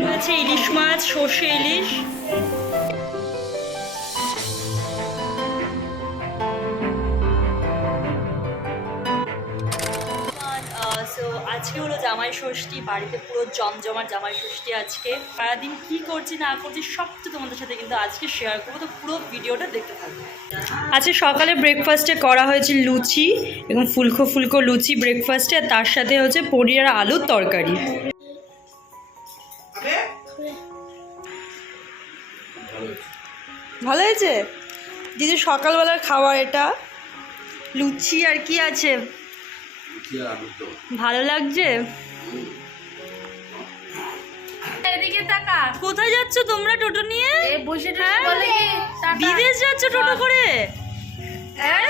রয়েছে ইলিশ মাছ সর্ষে ইলিশ। আজকে হলো জামাই ষষ্ঠী বাড়িতে পুরো জমজমার জামাই ষষ্ঠী আজকে। সারাদিন কি করছি না করছি সব তো তোমাদের সাথে কিন্তু আজকে শেয়ার করব। তো পুরো ভিডিওটা দেখতে থাকবে আজকে সকালে ব্রেকফাস্টে করা হয়েছে লুচি এবং ফুলকো ফুলকো লুচি ব্রেকফাস্টে আর তার সাথে হচ্ছে পনির আর আলুর তরকারি। ভালো হয়েছে? দিদি সকালবেলার খাবার এটা। লুচি আর কি আছে? ভালো লাগছে? এদিকে তাকা। কোথায় যাচ্ছ তোমরা টোটো নিয়ে? বসে হ্যাঁ? বলে কি? টাটা। বিদেশ যাচ্ছ টোটো করে? হ্যাঁ।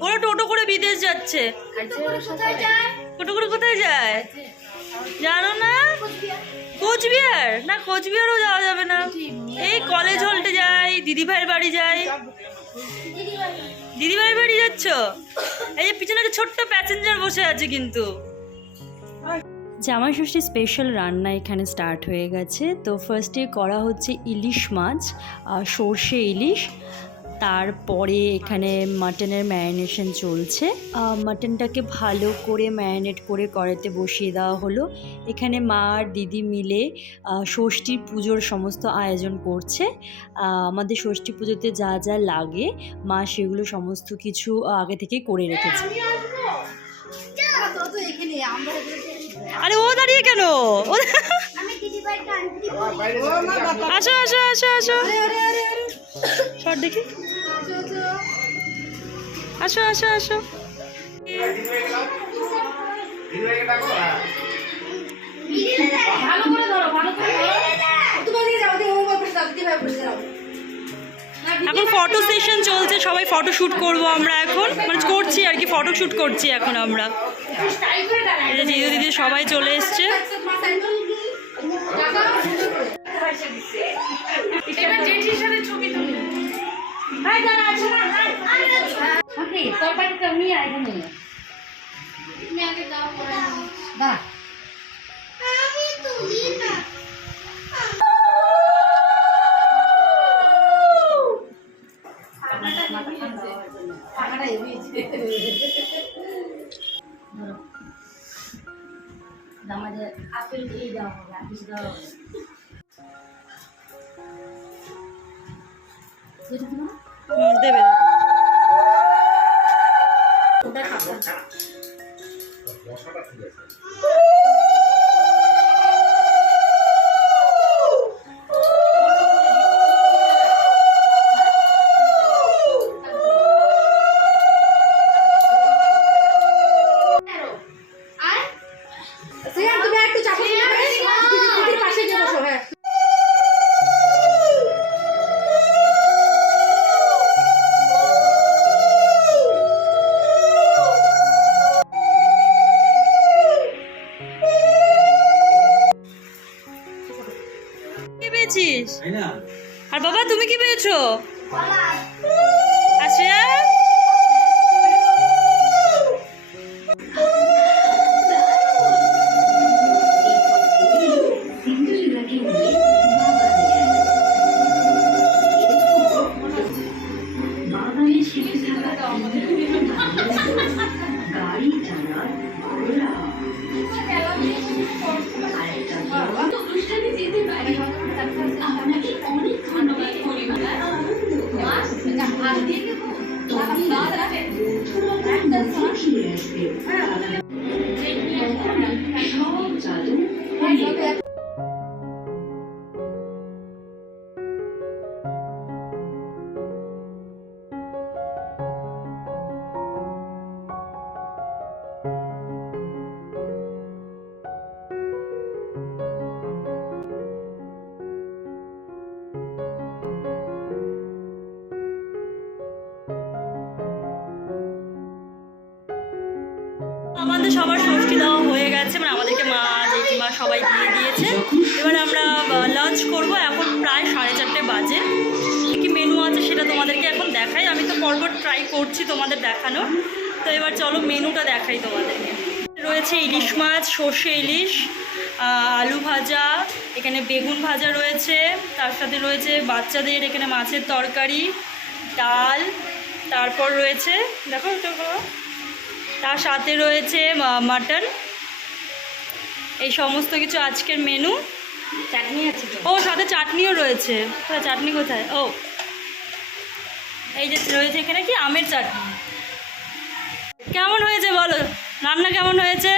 ওরা টোটো করে বিদেশ যাচ্ছে। আচ্ছা, কোথায় যায়? টোটো করে কোথায় যায়? জানো না? কোচবিহার। না কোচবিহারও যাওয়া যাবে না। এই কলেজ হলটে যাই দিদি ভাইয়ের বাড়ি যাই। দিদি ভাইয়ের বাড়ি যাচ্ছ? এই যে পিছনে একটা ছোট্ট প্যাসেঞ্জার বসে আছে কিন্তু। জামাই ষষ্ঠী স্পেশাল রান্না এখানে স্টার্ট হয়ে গেছে। তো ফার্স্টে করা হচ্ছে ইলিশ মাছ, আর সর্ষে ইলিশ। তারপরে এখানে মাটনের ম্যারিনেশন চলছে মাটনটাকে ভালো করে ম্যারিনেট করে কড়াইতে বসিয়ে দেওয়া হলো এখানে মা আর দিদি মিলে আহ, ষষ্ঠীর পুজোর সমস্ত আয়োজন করছে আমাদের ষষ্ঠী পুজোতে যা যা লাগে মা সেগুলো সমস্ত কিছু আগে থেকে করে রেখেছে তো তো এখানে আমরা আরে ও দাঁড়িয়ে কেন আসো আসো আসো আসো দেখি আসো আসো আসো। ভালো করে ধরো ভালো করে যাও যাও এখন ফটো সেশন চলছে সবাই ফটো শুট করব আমরা এখন। মানে করছি আর কি ফটো শুট করছি এখন আমরা। যে দিদি দিদি সবাই চলে এসছে। এবার জেঠির সাথে ছবি তুলি ভাই দাঁড়া আছে না ওকে তোর বাড়ি তো আমি এখানে। তুমি আগে দাও পরে দাঁড়া আমি তুলি না আমাদের আপেল এই দেওয়া হবে আপেল দেওয়া হবে যেটা দিলাম হুম, দেবে। আর বাবা তুমি কি পেয়েছ? আশিয়া? আমাদের সবার ষষ্ঠী দেওয়া হয়ে গেছে মানে আমাদেরকে মা জেঠিমা সবাই দিয়ে দিয়েছে এবার আমরা লাঞ্চ করব এখন প্রায় সাড়ে চারটে বাজে। কী মেনু আছে সেটা তোমাদেরকে এখন দেখাই। আমি তো পরপর ট্রাই করছি তোমাদের দেখানোর। তো এবার চলো মেনুটা দেখাই তোমাদেরকে রয়েছে ইলিশ মাছ, সর্ষে ইলিশ আলু ভাজা, এখানে বেগুন ভাজা রয়েছে, তার সাথে রয়েছে বাচ্চাদের এখানে মাছের তরকারি, ডাল, তারপর রয়েছে, দেখো তার সাথে রয়েছে মাটন। এই সমস্ত কিছু আজকের মেনু চাটনি আছে ও সাথে চাটনিও রয়েছে। চাটনি কোথায়? ও। এই যে রয়েছে এখানে কি? আমের চাটনি। কেমন হয়েছে বলো? রান্না কেমন হয়েছে?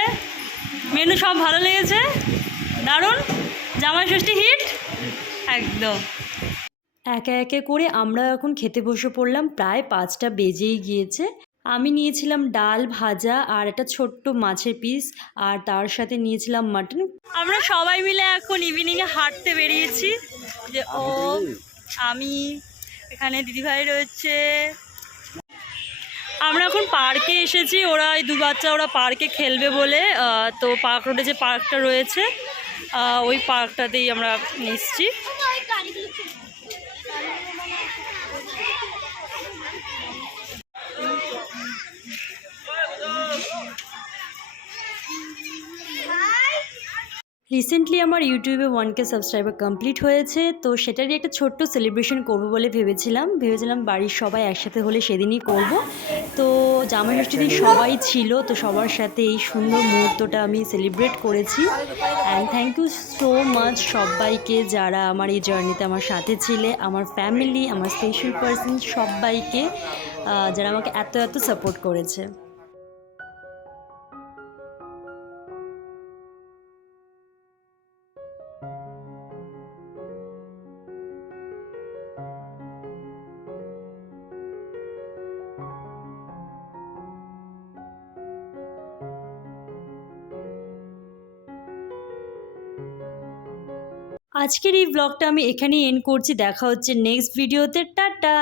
মেনু সব ভালো লেগেছে? দারুণ? জামাই ষষ্ঠী হিট একদম। একে একে করে আমরা এখন খেতে বসে পড়লাম। প্রায় পাঁচটা বেজেই গিয়েছে। আমি নিয়েছিলাম ডাল ভাজা আর একটা ছোট্ট মাছের পিস আর তার সাথে নিয়েছিলাম মাটন। আমরা সবাই মিলে এখন ইভিনিংয়ে হাঁটতে বেরিয়েছি যে ও, আমি, এখানে দিদিভাই রয়েছে। আমরা এখন পার্কে এসেছি, ওরা এই দু বাচ্চা ওরা পার্কে খেলবে বলে তো পার্ক রোডে যে পার্কটা রয়েছে ওই পার্কটাতেই আমরা এসেছি রিসেন্টলি আমার ইউটিউবে ওয়ান কে সাবস্ক্রাইবার কমপ্লিট হয়েছে, তো সেটারই একটা ছোট্ট সেলিব্রেশন করব বলে ভেবেছিলাম। ভেবেছিলাম বাড়ির সবাই একসাথে হলে সেদিনই করব। তো জামাই ষষ্ঠী দিন সবাই ছিল, তো সবার সাথে এই সুন্দর মুহূর্তটা আমি সেলিব্রেট করেছি। And thank you so much সবাইকে যারা আমার এই জার্নিতে আমার সাথে ছিলে, আমার ফ্যামিলি আমার স্পেশাল পার্সন সবাইকে যারা আমাকে এত এত সাপোর্ট করেছে। আজকের এই ব্লগটা আমি এখানেই এন্ড করছি। দেখা হচ্ছে নেক্সট ভিডিওতে টাটা!